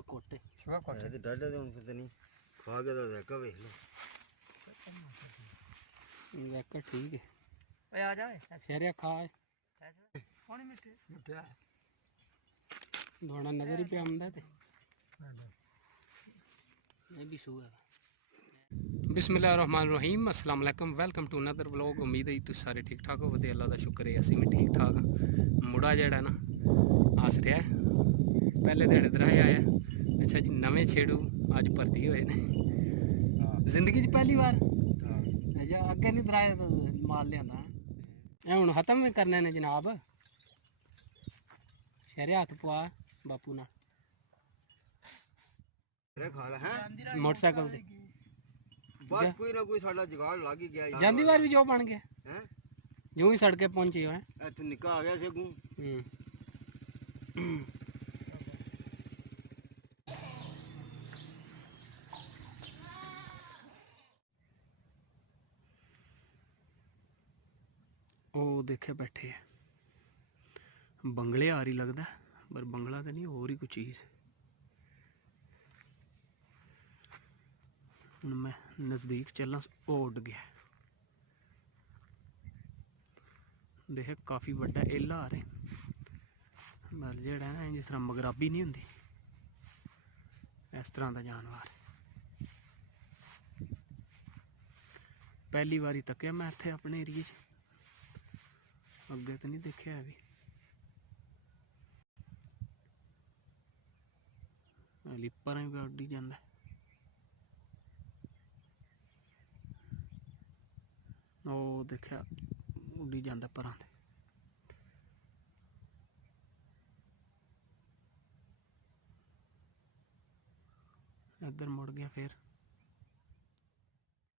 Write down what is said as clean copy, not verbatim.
ਸ਼ਿਵਾ ਕੋਟੇ ਤੇ ਡਾਡਾ ਦੇ ਹੁਣ ਪਤਾ ਨਹੀਂ ਖਾ ਕੇ ਤਾਂ ਦੇਖਾ ਵੇਖ ਲਓ ਵੇਖ ਠੀਕ ਹੈ ਓਏ ਆ ਜਾ ਸ਼ਹਿਰਿਆ ਖਾ ਪਾਣੀ ਮਿੱਠੇ ਮਿੱਠਾ ਦਵਾਨਾ ਨਜ਼ਰ ਹੀ ਪਿਆ ਹੁੰਦਾ ਤੇ ਇਹ ਵੀ ਸੂ ਹੈ ਬਿਸਮਿल्लाहिर्रहमानिर्रहीम अस्सलाम वालेकुम वेलकम टू अनदर व्लॉग। उम्मीद है तुम सारे ठीक ठाक हो। अल्लाह का शुक्र है असीं भी ठीक ठाक हाँ। मुड़ा जड़ा ना हस रहा है पहले दिहाड़े दराए आया। अच्छा जी नवे छेड़ू अज भर्ती होए ने जिंदगी पहली बार। अच्छा अगे नहीं दराए तो माल लिया हुण खत्म भी करने ने जनाब। शहरे हथ पवा बापू ना मोटरसाइकिल दे बस कोई ना कोई साडा जुगाड़ लग ही गया। जांदी बार भी जो बन गया हैं यूं ही सड़के पहुंचे हो इत्थे निक्का आ गया सेगू ओ देखे बैठे है बंगले आ रही लगता है पर बंगला तो नहीं और ही कुछ चीज़। मैं नज़दीक चलना ओ उड़ गया देखे काफ़ी बड़ा एला आ रहे मर जेड़ा ना जिस तरह मगराबी नहीं होंगी इस तरह का जानवर। पहली बारी तकिया मैं इत्थे अपने एरिए अगे तो नहीं देखा है भी। लिपर भी उड्डी जाता ओ देखा उड्डी जाता परां ते। इधर मुड़ गया फिर